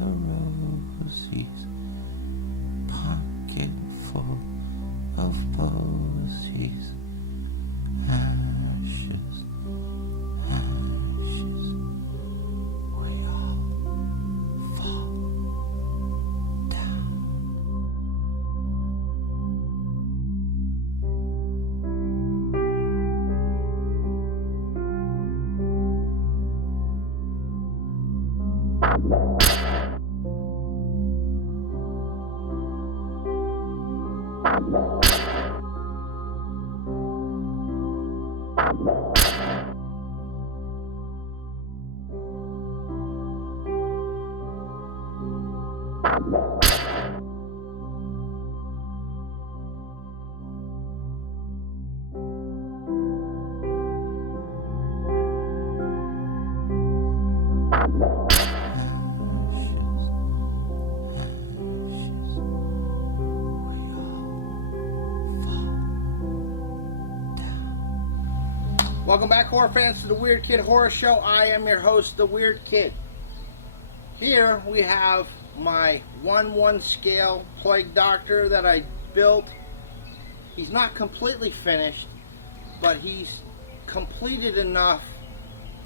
the roses, pocket full of posies, ashes, ashes, we all fall down. Welcome back, horror fans, to the Weird Kid Horror Show. I am your host, the Weird Kid. Here we have my 1/1 scale Plague Doctor that I built. He's not completely finished, but he's completed enough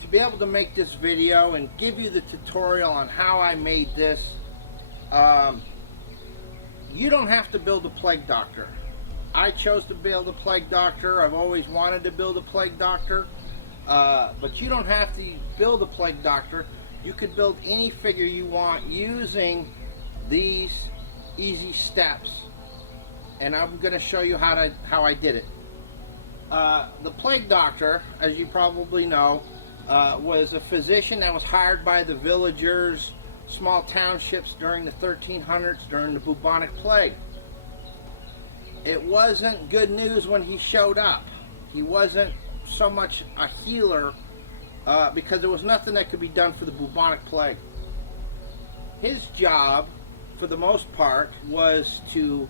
to be able to make this video and give you the tutorial on how I made this. You don't have to build a Plague Doctor. I chose to build a Plague Doctor. I've always wanted to build a Plague Doctor, but you don't have to build a Plague Doctor. You could build any figure you want using these easy steps, and I'm going to show you how I did it. The Plague Doctor, as you probably know, was a physician that was hired by the villagers, small townships during the 1300s during the bubonic plague. It wasn't good news when he showed up. He wasn't so much a healer because there was nothing that could be done for the bubonic plague. His job, for the most part, was to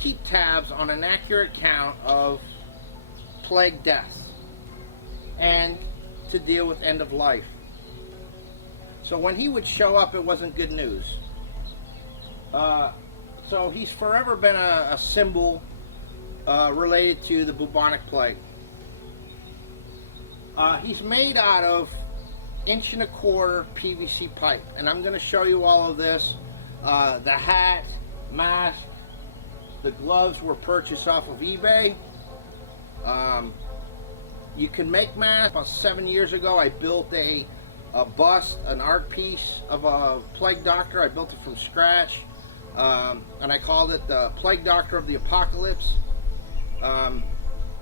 keep tabs on an accurate count of plague deaths and to deal with end of life. So when he would show up, it wasn't good news. So he's forever been a symbol related to the bubonic plague. He's made out of 1.25" PVC pipe, and I'm going to show you all of this. The hat, mask, the gloves were purchased off of eBay. You can make masks. About 7 years ago, I built a bust, an art piece of a Plague Doctor. I built it from scratch. And I called it the Plague Doctor of the Apocalypse.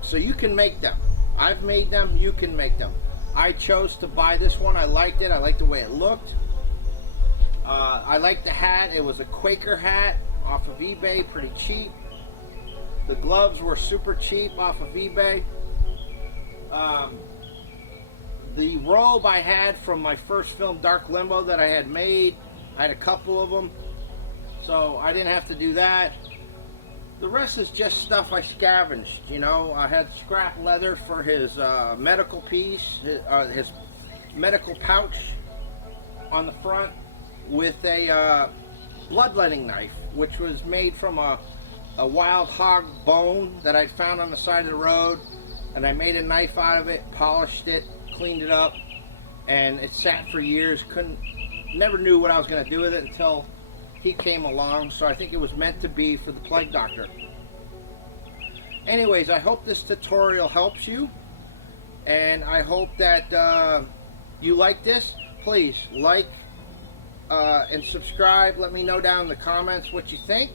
So you can make them. I've made them, you can make them. I chose to buy this one. I liked it. I liked the way it looked. I liked the hat. It was a Quaker hat off of eBay, pretty cheap. The gloves were super cheap off of eBay. The robe I had from my first film, Dark Limbo, that I had made, I had a couple of them. So I didn't have to do that. The rest is just stuff I scavenged. You know, I had scrap leather for his medical piece, his medical pouch on the front, with a bloodletting knife, which was made from a wild hog bone that I found on the side of the road, and I made a knife out of it, polished it, cleaned it up, and it sat for years. Never knew what I was going to do with it until he came along, so I think it was meant to be for the Plague Doctor. Anyways, I hope this tutorial helps you, and I hope that you like this. Please like and subscribe. Let me know down in the comments what you think.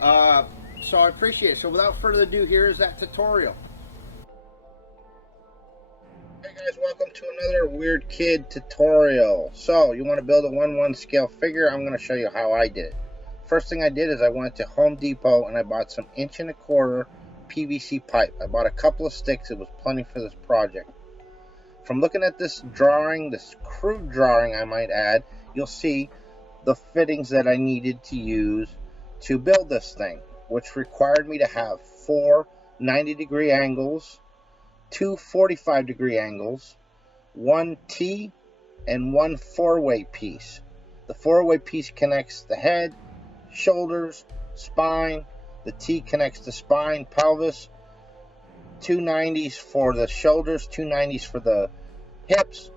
So I appreciate it. So without further ado, here is that tutorial. Hey guys, welcome to another Weird Kid tutorial. So you want to build a 1/1 scale figure? I'm going to show you how I did it. First thing I did is I went to Home Depot and I bought some 1.25" PVC pipe. I bought a couple of sticks. It was plenty for this project. From looking at this drawing, this crude drawing I might add, you'll see the fittings that I needed to use to build this thing, which required me to have 4 90-degree angles, 2 45-degree angles, 1 T, and 1 4-way piece. The 4-way piece connects the head, shoulders, spine. The T connects the spine, pelvis. 290s for the shoulders, 290s for the hips,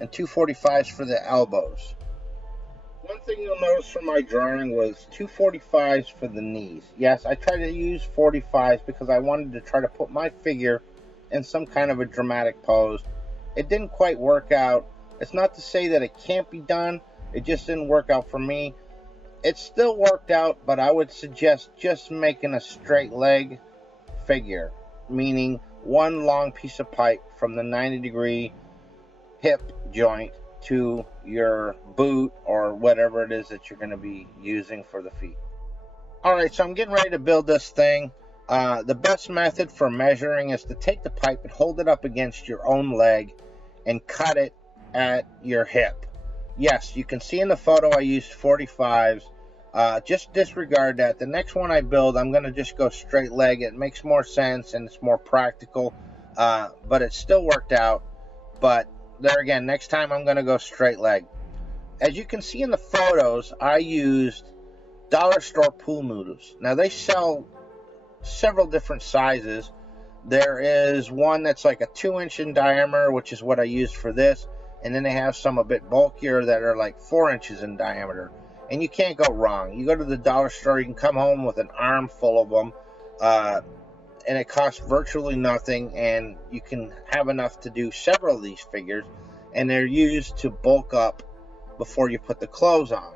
and 245s for the elbows. One thing you'll notice from my drawing was 245s for the knees. Yes, I tried to use 45s because I wanted to try to put my figure in some kind of a dramatic pose. It didn't quite work out. It's not to say that it can't be done. It just didn't work out for me. It still worked out, but I would suggest just making a straight leg figure, meaning one long piece of pipe from the 90-degree hip joint to your boot or whatever it is that you're going to be using for the feet. Alright, so I'm getting ready to build this thing. The best method for measuring is to take the pipe and hold it up against your own leg and cut it at your hip. Yes, you can see in the photo I used 45s. Just disregard that. The next one I build, I'm going to just go straight leg. It makes more sense and it's more practical, but it still worked out. But there again, next time I'm going to go straight leg. As you can see in the photos, I used dollar store pool noodles. Now they sell several different sizes. There is one that's like a 2-inch in diameter, which is what I used for this. And then they have some a bit bulkier that are like 4 inches in diameter. And you can't go wrong. You go to the dollar store, you can come home with an arm full of them. And it costs virtually nothing. And you can have enough to do several of these figures. And they're used to bulk up before you put the clothes on.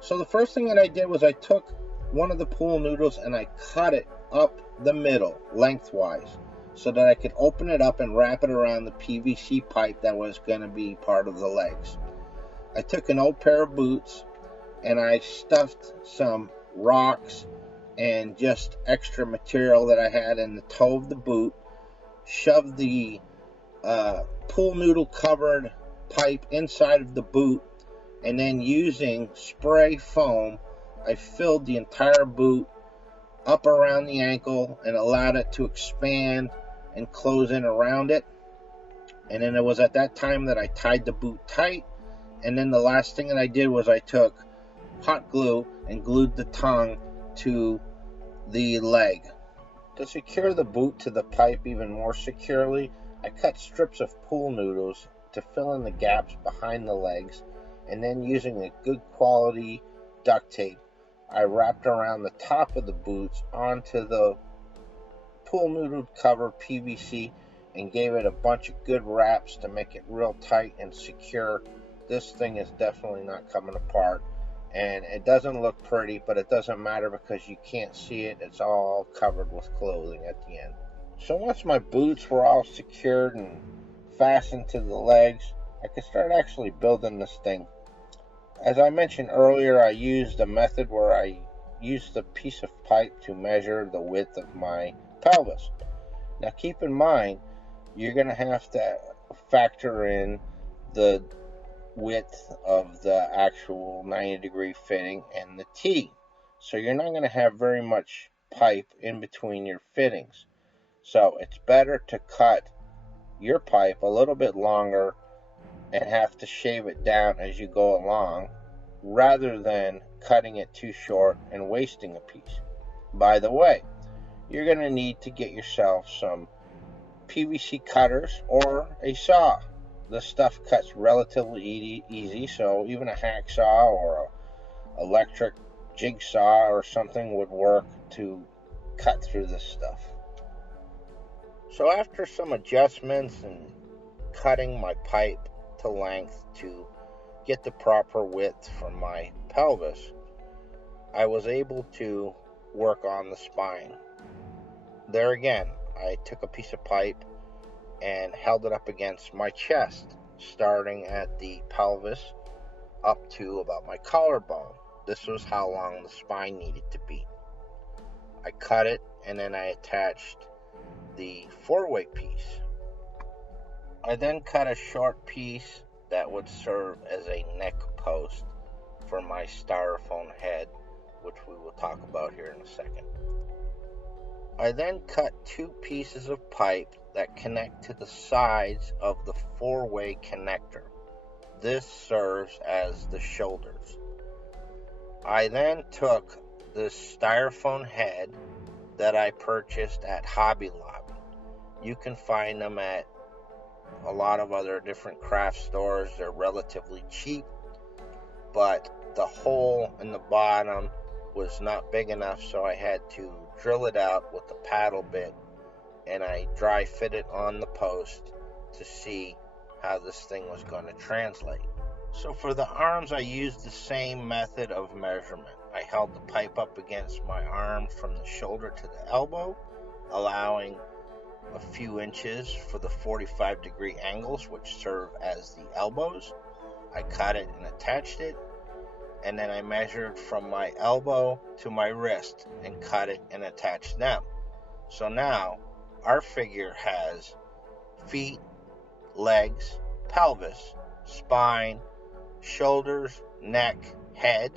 So the first thing that I did was I took one of the pool noodles and I cut it up the middle, lengthwise, so that I could open it up and wrap it around the PVC pipe that was going to be part of the legs. I took an old pair of boots and I stuffed some rocks and just extra material that I had in the toe of the boot, shoved the pool noodle covered pipe inside of the boot, and then using spray foam, I filled the entire boot up around the ankle and allowed it to expand and close in around it. And then it was at that time that I tied the boot tight. And then the last thing that I did was I took hot glue and glued the tongue to the leg. To secure the boot to the pipe even more securely, I cut strips of pool noodles to fill in the gaps behind the legs, and then using a good quality duct tape, I wrapped around the top of the boots onto the pool noodle cover PVC and gave it a bunch of good wraps to make it real tight and secure. This thing is definitely not coming apart, and it doesn't look pretty, but it doesn't matter because you can't see it. It's all covered with clothing at the end. So once my boots were all secured and fastened to the legs, I could start actually building this thing. As I mentioned earlier, I used a method where I used the piece of pipe to measure the width of my pelvis. Now keep in mind, you're going to have to factor in the width of the actual 90-degree fitting and the T. So you're not going to have very much pipe in between your fittings. So it's better to cut your pipe a little bit longer and have to shave it down as you go along, rather than cutting it too short and wasting a piece. By the way, you're going to need to get yourself some PVC cutters or a saw. This stuff cuts relatively easy, so even a hacksaw or an electric jigsaw or something would work to cut through this stuff. So after some adjustments and cutting my pipe to length to get the proper width for my pelvis, I was able to work on the spine. There again, I took a piece of pipe and held it up against my chest, starting at the pelvis up to about my collarbone. This was how long the spine needed to be. I cut it and then I attached the 4-way piece. I then cut a short piece that would serve as a neck post for my styrofoam head, which we will talk about here in a second. I then cut 2 pieces of pipe that connect to the sides of the 4-way connector. this serves as the shoulders. I then took this styrofoam head that I purchased at Hobby Lobby. You can find them at a lot of other different craft stores. They're relatively cheap, but the hole in the bottom was not big enough, so I had to drill it out with the paddle bit, and I dry fit it on the post to see how this thing was going to translate. So for the arms, I used the same method of measurement. I held the pipe up against my arm from the shoulder to the elbow, allowing a few inches for the 45-degree angles, which serve as the elbows. I cut it and attached it, and then I measured from my elbow to my wrist and cut it and attached them. So now our figure has feet, legs, pelvis, spine, shoulders, neck, head,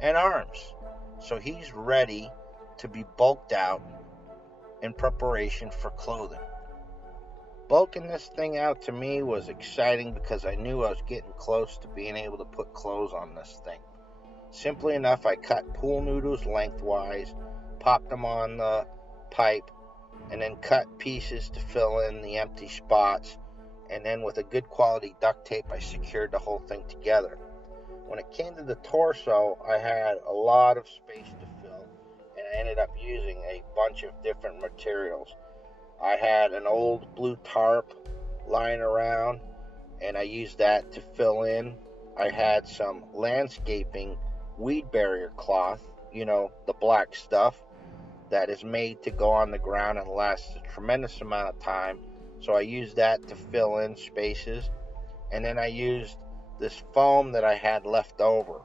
and arms. So he's ready to be bulked out in preparation for clothing. Bulking this thing out to me was exciting because I knew I was getting close to being able to put clothes on this thing. Simply enough, I cut pool noodles lengthwise, popped them on the pipe, and then cut pieces to fill in the empty spots, and then with a good quality duct tape I secured the whole thing together. When it came to the torso, I had a lot of space to fill, and I ended up using a bunch of different materials. I had an old blue tarp lying around, and I used that to fill in. I had some landscaping weed barrier cloth, the black stuff that is made to go on the ground and last a tremendous amount of time. So I used that to fill in spaces, and then I used this foam that I had left over.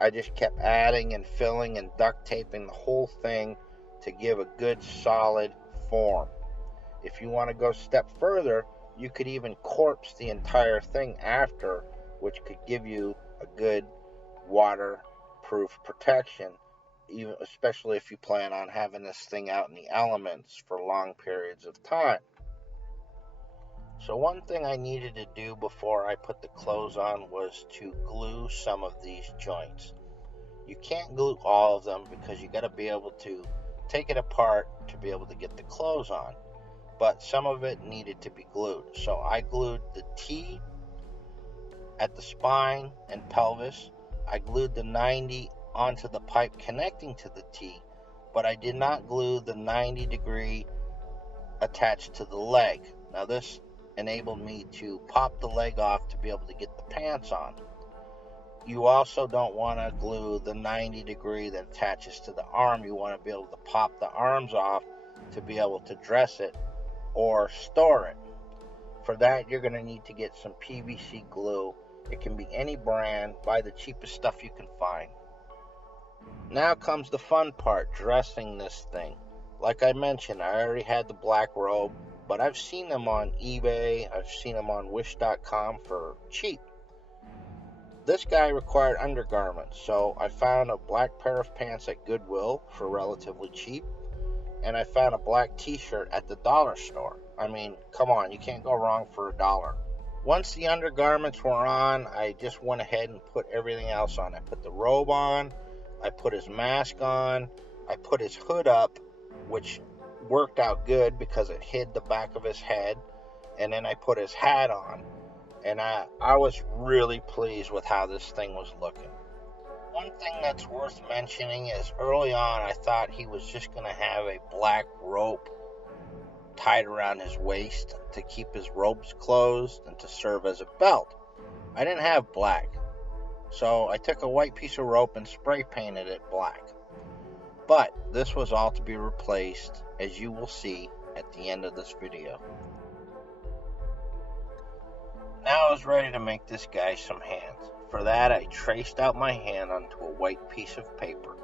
I just kept adding and filling and duct taping the whole thing to give a good solid form. If you want to go a step further, you could even corpse the entire thing after, which could give you a good waterproof protection, even especially if you plan on having this thing out in the elements for long periods of time. So one thing I needed to do before I put the clothes on was to glue some of these joints. You can't glue all of them because you got to be able to take it apart to be able to get the clothes on. But some of it needed to be glued. So I glued the T at the spine and pelvis. I glued the 90 onto the pipe connecting to the T, but I did not glue the 90-degree attached to the leg. Now this enabled me to pop the leg off to be able to get the pants on. You also don't want to glue the 90-degree that attaches to the arm. You want to be able to pop the arms off to be able to dress it or store it. For that, you're going to need to get some PVC glue. It can be any brand. Buy the cheapest stuff you can find. Now comes the fun part, dressing this thing. Like I mentioned, I already had the black robe, but I've seen them on eBay, I've seen them on Wish.com for cheap. This guy required undergarments, so I found a black pair of pants at Goodwill for relatively cheap, and I found a black t-shirt at the dollar store. I mean, come on, you can't go wrong for $1. Once the undergarments were on, I just went ahead and put everything else on. I put the robe on, I put his mask on, I put his hood up, which worked out good because it hid the back of his head, and then I put his hat on, and I was really pleased with how this thing was looking. One thing that's worth mentioning is early on I thought he was just going to have a black rope tied around his waist to keep his robes closed and to serve as a belt. I didn't have black, so I took a white piece of rope and spray painted it black. But this was all to be replaced, as you will see at the end of this video. Now I was ready to make this guy some hands. For that, I traced out my hand onto a white piece of paper.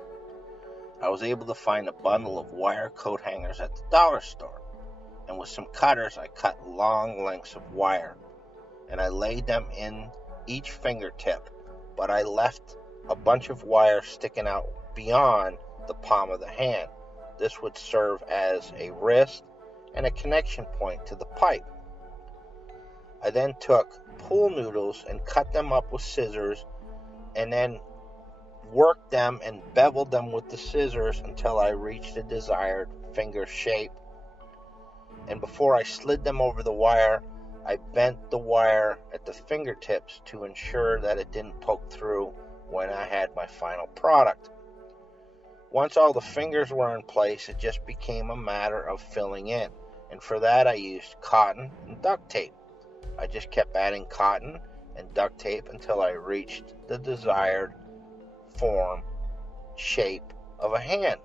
I was able to find a bundle of wire coat hangers at the dollar store, and with some cutters I cut long lengths of wire, and I laid them in each fingertip, but I left a bunch of wire sticking out beyond the palm of the hand. This would serve as a wrist and a connection point to the pipe. I then took pool noodles and cut them up with scissors, and then worked them and beveled them with the scissors until I reached the desired finger shape. And before I slid them over the wire, I bent the wire at the fingertips to ensure that it didn't poke through when I had my final product. Once all the fingers were in place, it just became a matter of filling in. And for that, I used cotton and duct tape. I just kept adding cotton and duct tape until I reached the desired form, shape of a hand.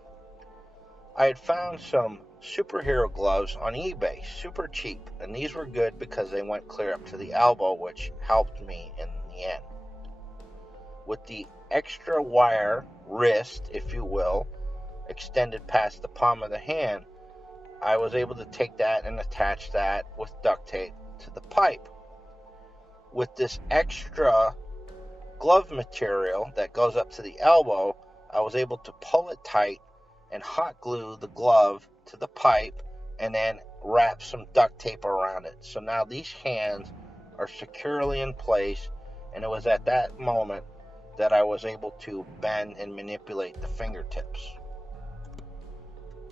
I had found some superhero gloves on eBay, super cheap, and these were good because they went clear up to the elbow, which helped me in the end. With the extra wire wrist, if you will, extended past the palm of the hand, I was able to take that and attach that with duct tape to the pipe. With this extra glove material that goes up to the elbow, I was able to pull it tight and hot glue the glove to the pipe and then wrap some duct tape around it. So now these hands are securely in place, and it was at that moment that I was able to bend and manipulate the fingertips.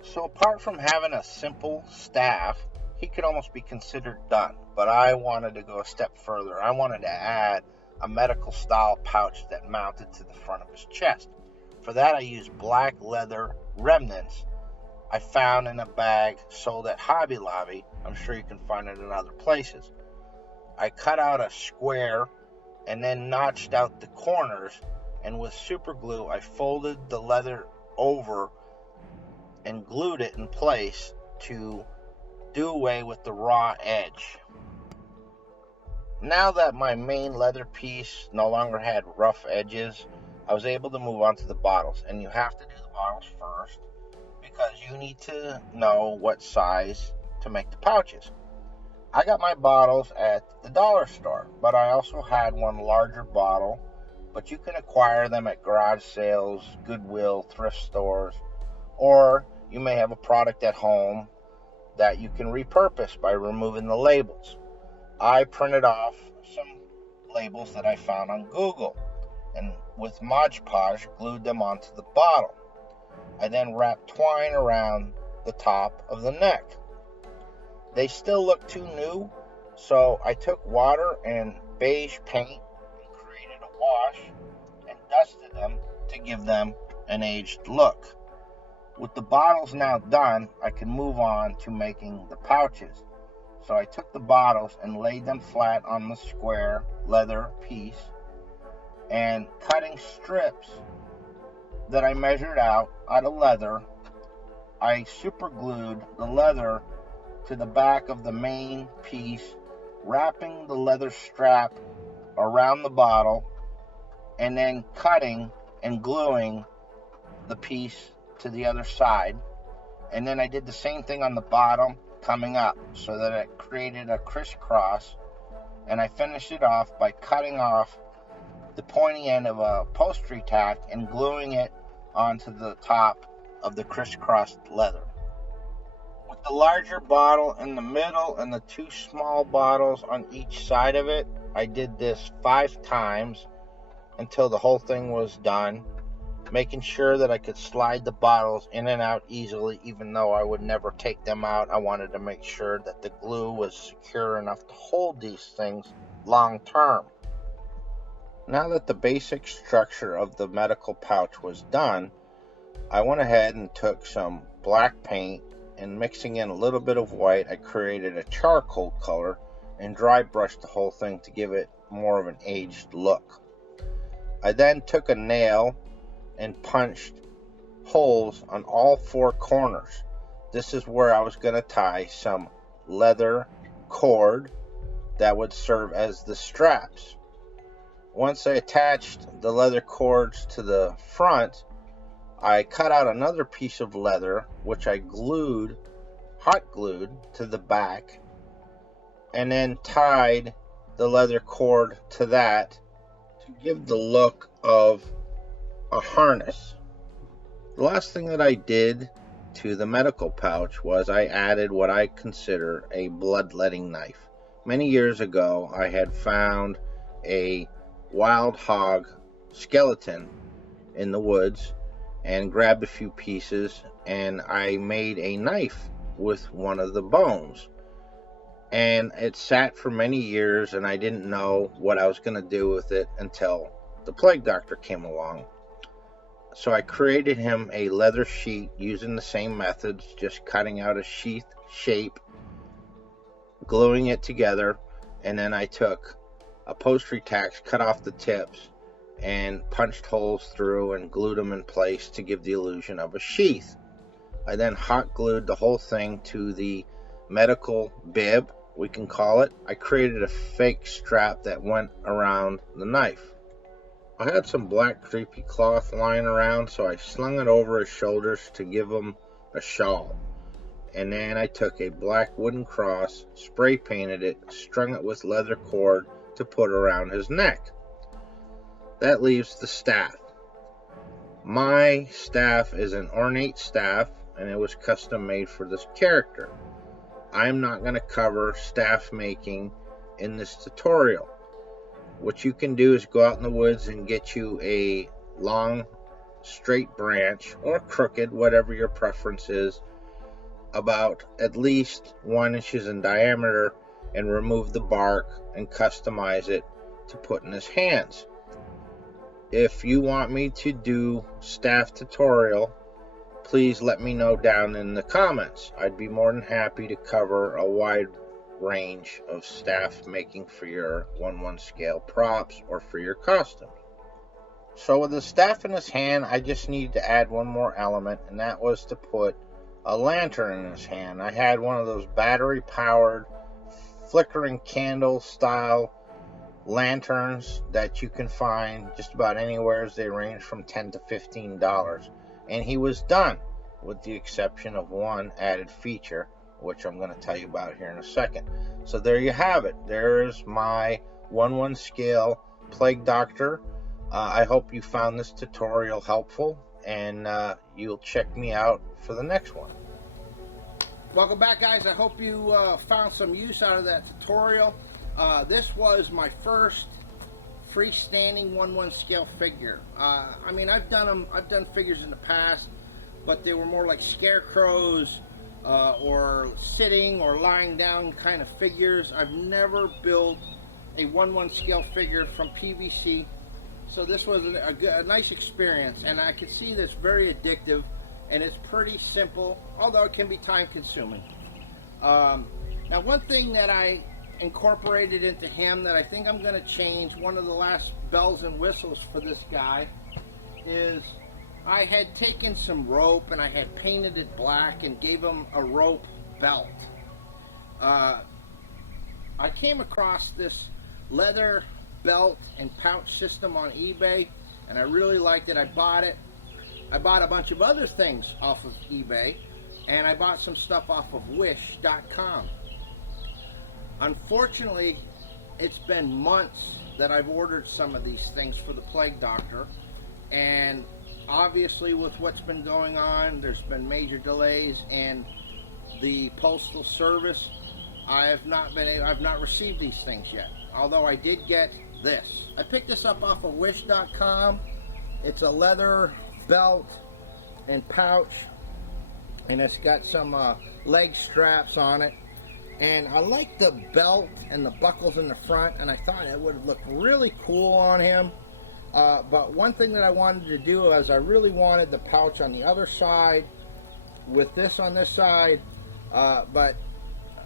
So apart from having a simple staff, he could almost be considered done, but I wanted to go a step further. I wanted to add a medical style pouch that mounted to the front of his chest. For that, I used black leather remnants I found in a bag sold at Hobby Lobby. I'm sure you can find it in other places. I cut out a square and then notched out the corners, and with super glue I folded the leather over and glued it in place to do away with the raw edge. Now that my main leather piece no longer had rough edges, I was able to move on to the bottles. And you have to do the bottles first because you need to know what size to make the pouches. I got my bottles at the dollar store, but I also had one larger bottle, but you can acquire them at garage sales, Goodwill, thrift stores, or you may have a product at home that you can repurpose by removing the labels. I printed off some labels that I found on Google and with Mod Podge glued them onto the bottle. I then wrapped twine around the top of the neck. They still look too new, so I took water and beige paint and created a wash and dusted them to give them an aged look. With the bottles now done, I can move on to making the pouches. So I took the bottles and laid them flat on the square leather piece, and cutting strips that I measured out of leather, I super glued the leather to the back of the main piece, wrapping the leather strap around the bottle, and then cutting and gluing the piece to the other side. And then I did the same thing on the bottom coming up so that it created a crisscross, and I finished it off by cutting off the pointy end of a upholstery tack and gluing it onto the top of the crisscrossed leather. With the larger bottle in the middle and the two small bottles on each side of it, I did this 5 times until the whole thing was done, making sure that I could slide the bottles in and out easily. Even though I would never take them out, I wanted to make sure that the glue was secure enough to hold these things long term. Now that the basic structure of the medical pouch was done, I went ahead and took some black paint, and mixing in a little bit of white, I created a charcoal color and dry brushed the whole thing to give it more of an aged look. I then took a nail and punched holes on all 4 corners. This is where I was going to tie some leather cord that would serve as the straps. Once I attached the leather cords to the front, I cut out another piece of leather, which I hot glued to the back, and then tied the leather cord to that to give the look of a harness. The last thing that I did to the medical pouch was I added what I consider a bloodletting knife, Many years ago, I had found a wild hog skeleton in the woods and grabbed a few pieces, and I made a knife with one of the bones. And it sat for many years, and I didn't know what I was going to do with it until the plague doctor came along. So I created him a leather sheet using the same methods, just cutting out a sheath shape, gluing it together, and then I took upholstery tacks, cut off the tips, and punched holes through and glued them in place to give the illusion of a sheath. I then hot glued the whole thing to the medical bib, we can call it. I created a fake strap that went around the knife. I had some black creepy cloth lying around, so I slung it over his shoulders to give him a shawl. And then I took a black wooden cross, spray painted it, strung it with leather cord to put around his neck. That leaves the staff. My staff is an ornate staff, and it was custom made for this character. I'm not going to cover staff making in this tutorial. What you can do is go out in the woods and get you a long, straight branch, or crooked, whatever your preference is, about at least 1 inch in diameter, and remove the bark and customize it to put in his hands. If you want me to do staff tutorial, please let me know down in the comments. I'd be more than happy to cover a wide range of staff making for your 1/1 scale props or for your costume. So with the staff in his hand, I just needed to add one more element, and that was to put a lantern in his hand. I had one of those battery powered flickering candle style lanterns that you can find just about anywhere, as they range from $10 to $15, and he was done, with the exception of one added feature, which I'm going to tell you about here in a second. So there you have it. There's my 1/1 scale Plague Doctor. I hope you found this tutorial helpful, and you'll check me out for the next one. Welcome back, guys. I hope you found some use out of that tutorial. This was my first freestanding 1/1 scale figure. I mean, I've done figures in the past, but they were more like scarecrows, or sitting or lying down kind of figures. I've never built a 1/1 scale figure from PVC, so this was a nice experience, and I can see that's very addictive, and it's pretty simple, although it can be time consuming. Now, one thing that I incorporated into him that I think I'm going to change, one of the last bells and whistles for this guy, is I had taken some rope and I had painted it black and gave him a rope belt. I came across this leather belt and pouch system on eBay, and I really liked it. I bought it. I bought a bunch of other things off of eBay, and I bought some stuff off of Wish.com. Unfortunately, it's been months that I've ordered some of these things for the Plague Doctor, and obviously with what's been going on, there's been major delays in the postal service. I've not received these things yet, although I did get this. I picked this up off of Wish.com. It's a leather belt and pouch, and it's got some leg straps on it, and I like the belt and the buckles in the front, and I thought it would look really cool on him. But one thing that I wanted to do was I really wanted the pouch on the other side with this on this side, but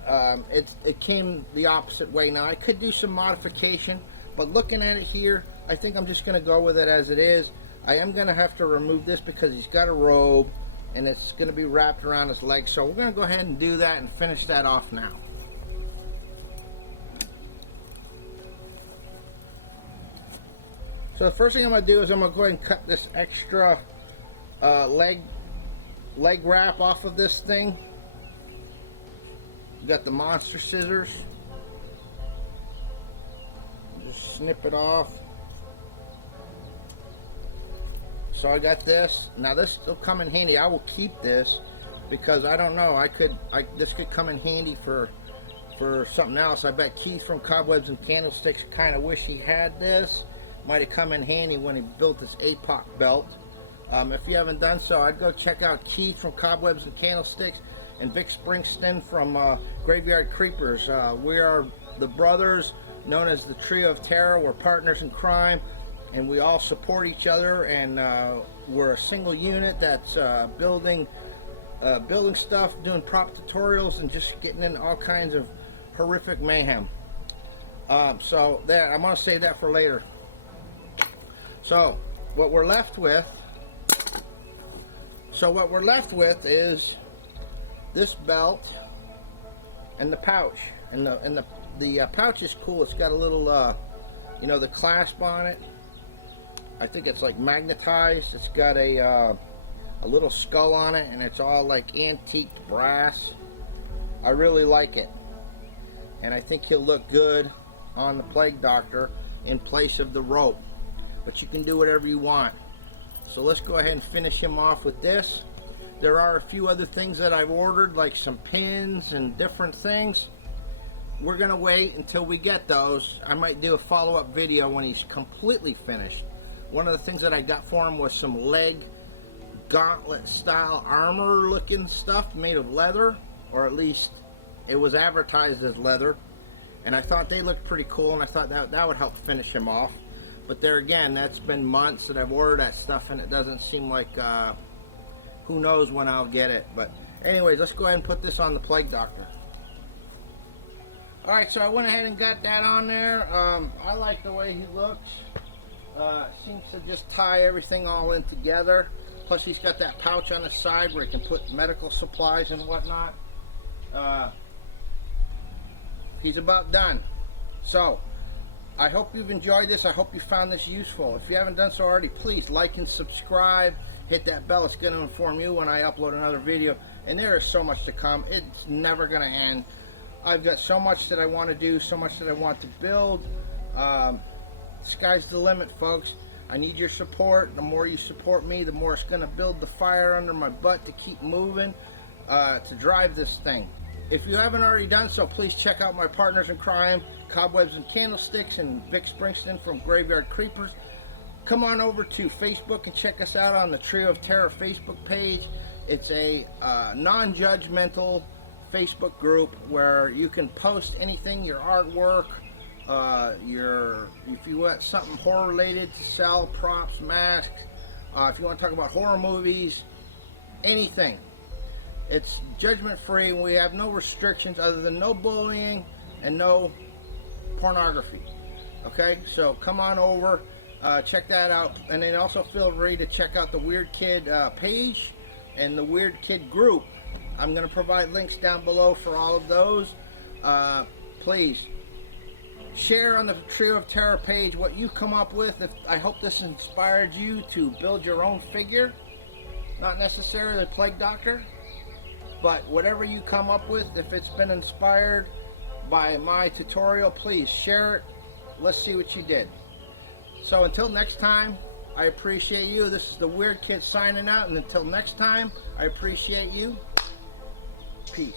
it came the opposite way. Now I could do some modification, but looking at it here, I think I'm just going to go with it as it is. I am going to have to remove this because he's got a robe and it's going to be wrapped around his legs, so we're going to go ahead and do that and finish that off now. So the first thing I'm going to do is I'm going to go ahead and cut this extra leg wrap off of this thing. You got the monster scissors. Just snip it off. So I got this. Now this will come in handy. I will keep this because I don't know. This could come in handy for for something else. I bet Keith from Cobwebs and Candlesticks kind of wish he had this. Might have come in handy when he built this APOC belt. If you haven't done so, I'd go check out Keith from Cobwebs and Candlesticks and Vic Springston from Graveyard Creepers. We are the brothers known as the Trio of Terror. We're partners in crime, and we all support each other, and we're a single unit that's building stuff, doing prop tutorials, and just getting in all kinds of horrific mayhem. So that I'm going to save that for later. So what we're left with is this belt and the pouch, and the pouch is cool. It's got a little you know, the clasp on it. I think it's like magnetized. It's got a little skull on it, and it's all like antiqued brass. I really like it, and I think he'll look good on the Plague Doctor in place of the rope, but you can do whatever you want. So let's go ahead and finish him off with this. There are a few other things that I've ordered, like some pins and different things. We're gonna wait until we get those. I might do a follow-up video when he's completely finished. One of the things that I got for him was some leg gauntlet style armor looking stuff made of leather, or at least it was advertised as leather, and I thought they looked pretty cool, and I thought that would help finish him off. But there again, that's been months that I've ordered that stuff, and it doesn't seem like who knows when I'll get it. But anyways, let's go ahead and put this on the Plague Doctor. Alright, so I went ahead and got that on there. I like the way he looks. Seems to just tie everything all in together. Plus he's got that pouch on the side where he can put medical supplies and whatnot. He's about done. So I hope you've enjoyed this. I hope you found this useful. If you haven't done so already, please like and subscribe. Hit that bell. It's going to inform you when I upload another video. And there is so much to come. It's never going to end. I've got so much that I want to do, so much that I want to build. Sky's the limit, folks. I need your support. The more you support me, the more it's going to build the fire under my butt to keep moving, to drive this thing. If you haven't already done so, please check out my partners in crime, Cobwebs and Candlesticks, and Vic Springston from Graveyard Creepers. Come on over to Facebook and check us out on the Trio of Terror Facebook page. It's a non-judgmental Facebook group where you can post anything, your artwork, if you want something horror related to sell, props, masks, if you want to talk about horror movies, anything. It's judgment free, and we have no restrictions other than no bullying and no pornography. Okay, so come on over, check that out, and then also feel free to check out the Weird Kid page and the Weird Kid group. I'm going to provide links down below for all of those. Please share on the Trio of Terror page what you come up with. I hope this inspired you to build your own figure. Not necessarily the Plague Doctor, but whatever you come up with, if it's been inspired by my tutorial, please share it. Let's see what you did. So until next time, I appreciate you. This is the Weird Kid signing out, and until next time, I appreciate you. Peace.